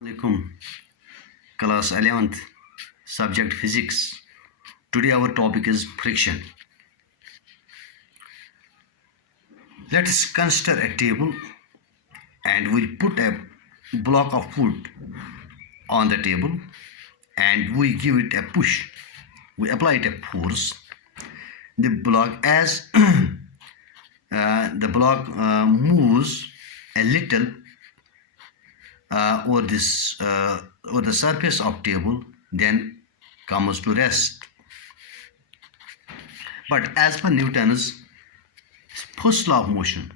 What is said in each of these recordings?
Alaikum, class 11th, subject physics. Today our topic is friction. Let us consider a table and we'll put a block of wood on the table and we give it a push. We apply it a force. The block as the block moves a little over the surface of table, then comes to rest. But as per Newton's first law of motion,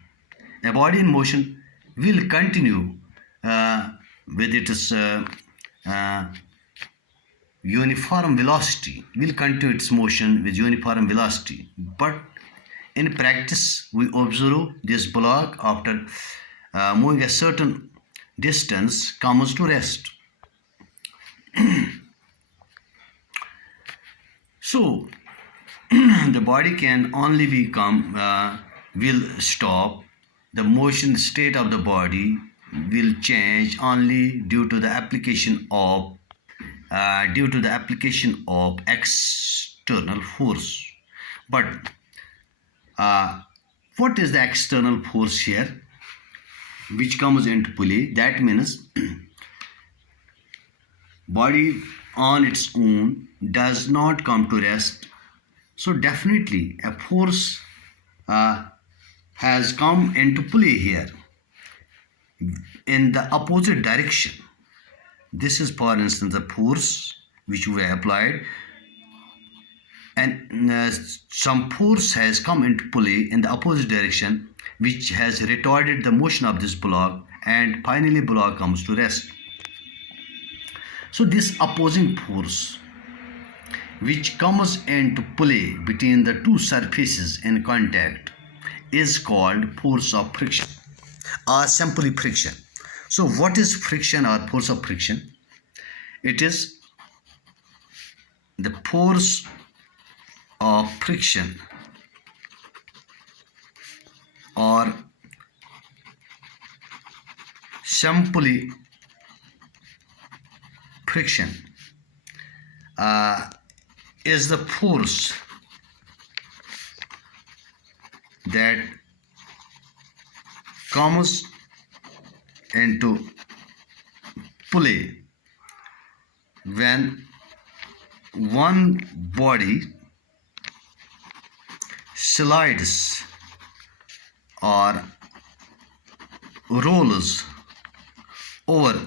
a body in motion will continue with its uniform velocity, will continue its motion with uniform velocity. But in practice, we observe this block after moving a certain distance comes to rest. So the body can only will stop. The motion state of the body will change only due to the application of external force. But what is the external force here which comes into play? That means body on its own does not come to rest. So definitely a force has come into play here in the opposite direction. This is, for instance, the force which we applied, and some force has come into play in the opposite direction which has retarded the motion of this block, and finally block comes to rest. So this opposing force which comes into play between the two surfaces in contact is called force of friction or simply friction. So what is friction or force of friction? It is the force of friction or simply friction is the force that comes into play when one body slides or rolls over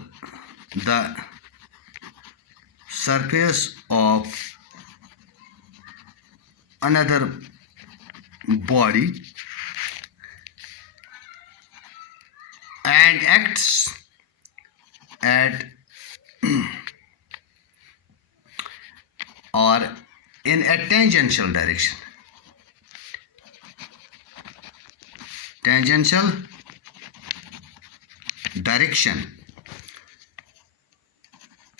the surface of another body and acts at or in a tangential direction. Tangential direction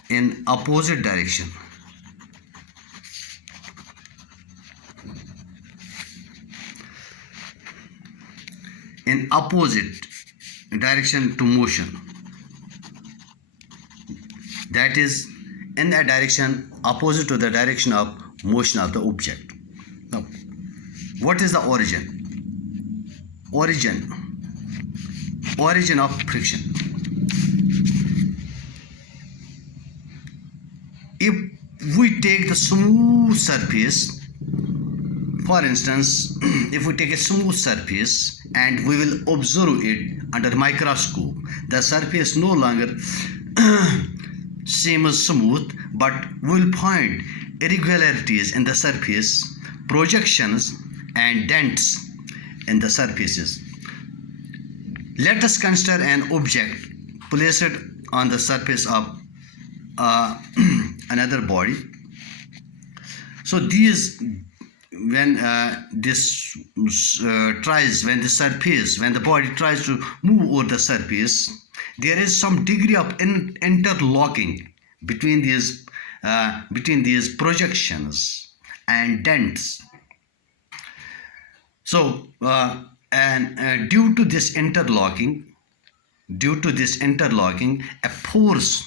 in opposite direction. In opposite direction to motion, that is in a direction opposite to the direction of motion of the object. Now, what is the origin of friction? If we take the smooth surface, for instance, if we take a smooth surface and we will observe it under microscope, the surface no longer seems smooth, but we will find irregularities in the surface, projections and dents in the surfaces. Let us consider an object placed on the surface of another body. So these, when the body tries to move over the surface, there is some degree of interlocking between these projections and dents. So due to this interlocking, due to this interlocking, a force,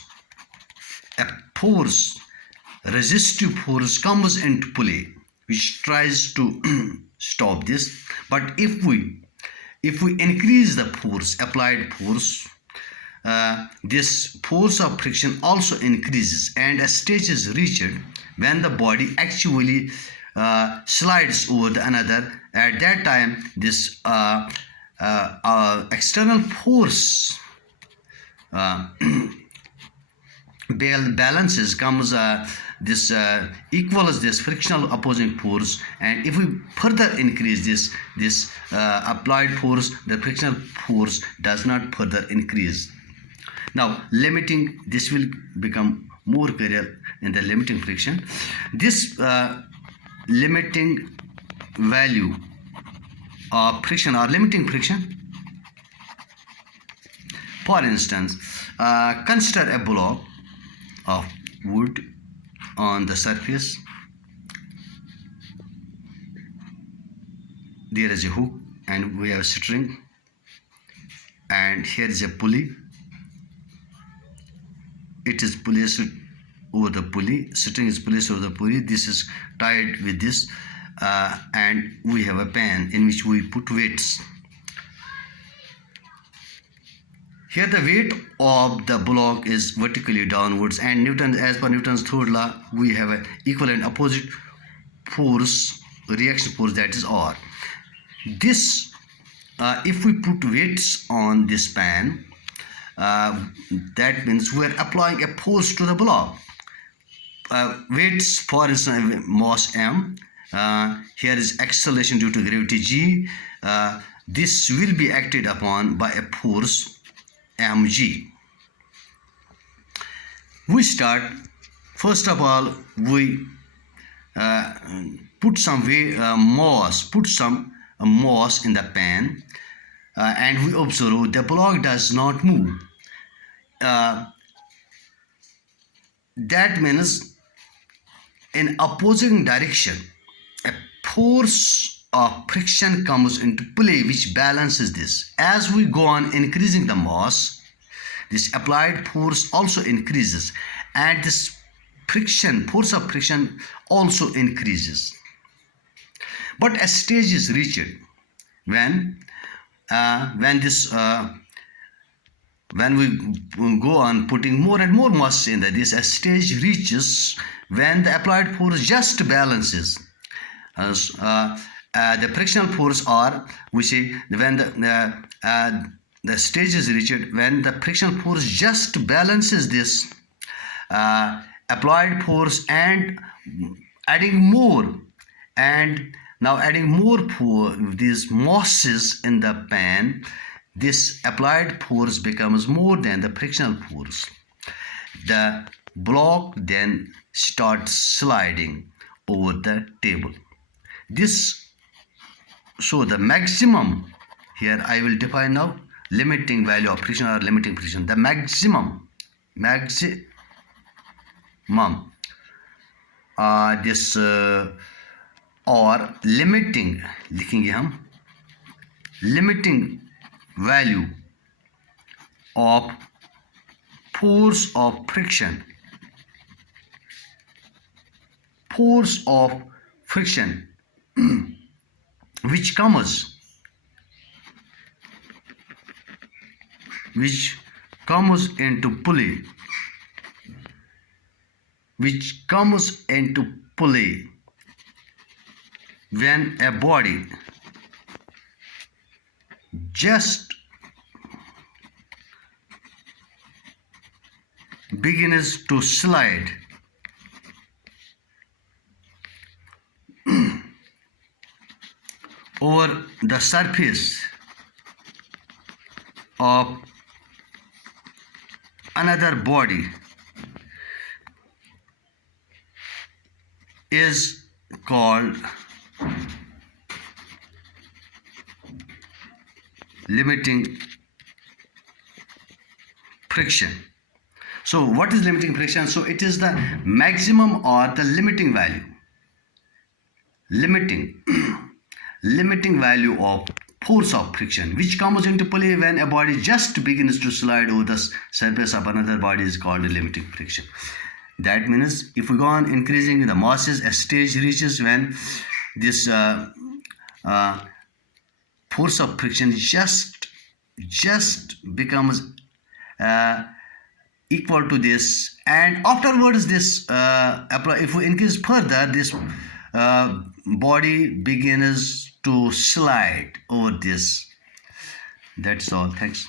resistive force comes into play, which tries to stop this. But if we increase the force, applied force, this force of friction also increases, and a stage is reached when the body actually slides over the another. At that time, this external force balances comes this equals this frictional opposing force, and if we further increase this applied force, the frictional force does not further increase. Now limiting, this will become more clear in the limiting friction. This limiting value of friction or limiting friction, for instance, consider a block of wood on the surface. There is a hook and we have string, and here is a pulley. It is placed over the pulley, string is placed over the pulley, this is tied with this, and we have a pan in which we put weights. Here the weight of the block is vertically downwards, and as per Newton's third law, we have an equal and opposite force, reaction force, that is R. This, if we put weights on this pan, that means we are applying a force to the block. Weights, for instance, mass M, here is acceleration due to gravity G. This will be acted upon by a force mg. We start, first of all, we put some mass in the pan, and we observe the block does not move. That means in opposing direction, a force of friction comes into play which balances this. As we go on increasing the mass, this applied force also increases, and this force of friction also increases. But a stage is reached when we go on putting more and more mass in this, a stage reaches when the applied force just balances. The frictional force, or we say when the stage is reached when the frictional force just balances this applied force, and adding more, and now adding more for these masses in the pan, this applied force becomes more than the frictional force. The block then starts sliding over the table. So the maximum, here I will define now limiting value of friction or limiting friction. The maximum this or limiting, लिखेंगे हम, limiting value of force of friction which comes into play when a body just begins to slide over the surface of another body is called limiting friction. So what is limiting friction? So it is the maximum or the limiting value. Limiting value of force of friction, which comes into play when a body just begins to slide over the surface of another body, is called limiting friction. That means if we go on increasing the masses, a stage reaches when this force of friction just becomes equal to this, and afterwards this if we increase further, this body begins to slide over this. That's all. Thanks.